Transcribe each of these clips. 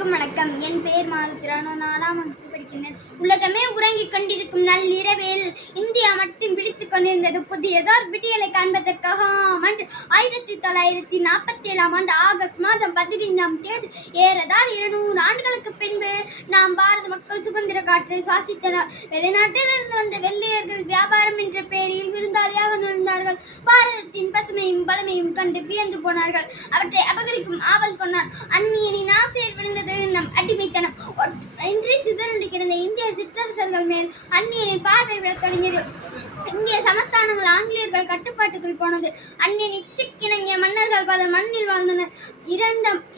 வணக்கம். என் பெயர் மாருத்ரா. நான் 4ஆம் வகுப்பு படிக்கின்றேன். உலகமே உறங்கிக் கொண்டிருக்கும் நள்ளிரவில் இந்தியா மட்டும் விழித்துக் கொண்டிருந்தது. புதியதோர் விடியலை காண்பதற்காக 1947 ஆகஸ்ட் மாதம் 15ஆம் தேதி ஏறதால் 200 ஆண்டுகளுக்கு பின்பு நாம் பாரத மக்கள் சுதந்திர காற்றை சுவாசித்தனர். வெளிநாட்டிலிருந்து வந்த வெள்ளையர்கள் வியாபாரம் என்ற பெயரில் விருந்தாளியாக நுழைந்தார்கள். பாரதத்தின் பசுமையும் பலமையும் கண்டு வியந்து போனார்கள். அவற்றை அபகரிக்கும் ஆவல் கொண்டார். அந்நியனின் ஆசையில் விழுந்தது நம் அடிமைத்தனம். இன்றி சிதறுண்டு கிடந்த இந்திய சிற்றரசர்கள் மேல் அந்நியனின் பார்வை விடத் தொடங்கியது. இந்திய சமஸ்தானங்கள் ஆங்கிலேயர்கள் கட்டுப்பாட்டுக்குள் போனது. அந்நியன் இச்சைக்கிணங்கிய மன்னர்கள் பல மண்ணில் வாழ்ந்தனர்.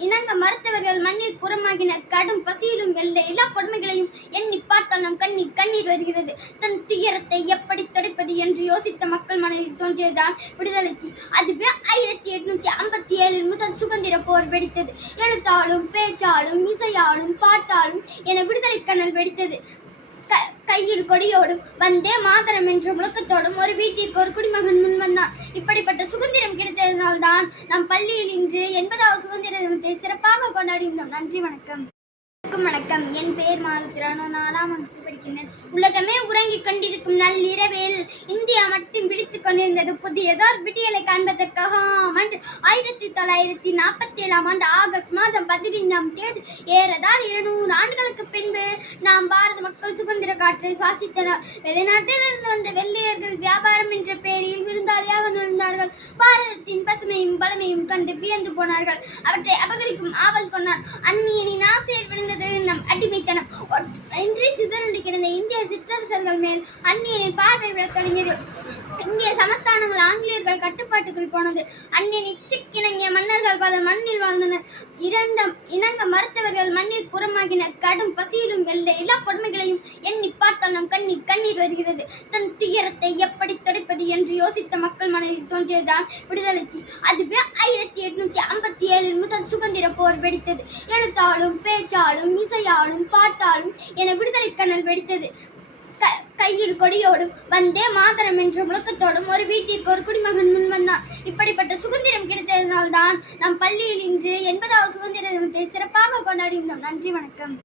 இணங்க மறுத்தவர்கள் மண்ணில் புறமாகினர். கடும் பசியிலும் எல்லா கொடுமைகளையும் எண்ணி பார்த்தால் நம் கண்ணீர் வருகிறது. தன் துயரத்தை எப்படி துடைப்பது என்று யோசித்த மக்கள் மனதில் தோன்றியதுதான் விடுதலை தீ. அதுவே 1857 முதல் சுதந்திர போர் வெடித்தது. எழுத்தாலும் பேச்சாலும் இசையாலும் பாட்டாலும் என விடுதலை கனல் வெடித்தது. கையில் கொடியோடும் வந்தே மாதரம் என்ற முழக்கத்தோடும் ஒரு வீட்டிற்கு ஒரு குடிமகன் முன் வந்தான். இப்படிப்பட்ட சுதந்திரம் கிடைத்ததனால்தான் நம் பள்ளியில் இன்று 80வது சுதந்திர தினத்தை சிறப்பாக கொண்டாடினோம். நன்றி, வணக்கம். வணக்கம். என் பெயர் மாருத்ரா. நான் 4ஆம் வகுப்பு படிக்கின்றேன். உலகமே உறங்கிக் கொண்டிருக்கும் நள்ளிரவில் இந்தியா மட்டும் விழித்துக் கொண்டிருந்தது. புதியதோர் விடியலை காண்பதற்காக 1947 ஆகஸ்ட் மாதம் 15ஆம் தேதி ஏறதால் 200 ஆண்டுகளுக்கு பின்பு நாம் பாரத மக்கள் சுதந்திர காற்றை சுவாசித்தனர். வெளிநாட்டிலிருந்து வந்த வெள்ளையர்கள் வியாபாரம் என்ற பெயரில் விருந்தாளியாக நுழைந்தார்கள். பாரதத்தின் பசுமையும் பலமையும் கண்டு வியந்து போனார்கள். அவற்றை அபகரிக்கும் ஆவல் கொண்டார். அந்நியனின் ஆசையில் விழுந்தது நம் அடிமைத்தனம். இன்றி சிதறுண்டு கிடந்த இந்திய சிற்றரசர்கள் மேல் அந்நியனின் பார்வை விடத் தொடங்கியது. இந்திய சமஸ்தானங்கள் ஆங்கிலேயர்கள் கட்டுப்பாட்டுக்குள் போனது. அந்நியன் இச்சைக்கிணங்கிய மன்னர்கள் பல மண்ணில் வாழ்ந்தனர். இணங்க மறுத்தவர்கள் மண்ணில் புறமாகினர். கடும் பசியிலும் எல்லா கொடுமைகளையும் எண்ணி பார்த்தால் நம் கண்ணீர் வருகிறது. தன் துயரத்தை எப்படி துடைப்பது என்று யோசித்த மக்கள் மனதில் தோன்றியதுதான் விடுதலை தீ. அதுவே 1857 முதல் சுதந்திர போர் வெடித்தது. எழுத்தாலும் பேச்சாலும் இசையாலும் பாட்டாலும் என விடுதலை கனல் வெடித்தது. கையில் கொடியோடும் வந்தே மாதரம் என்ற முழக்கத்தோடும் ஒரு வீட்டிற்கு ஒரு குடிமகன் முன் வந்தான். இப்படிப்பட்ட சுதந்திரம் கிடைத்ததனால்தான் நம் பள்ளியில் இன்று 80வது சுதந்திர தினத்தை சிறப்பாக கொண்டாடினோம். நன்றி, வணக்கம்.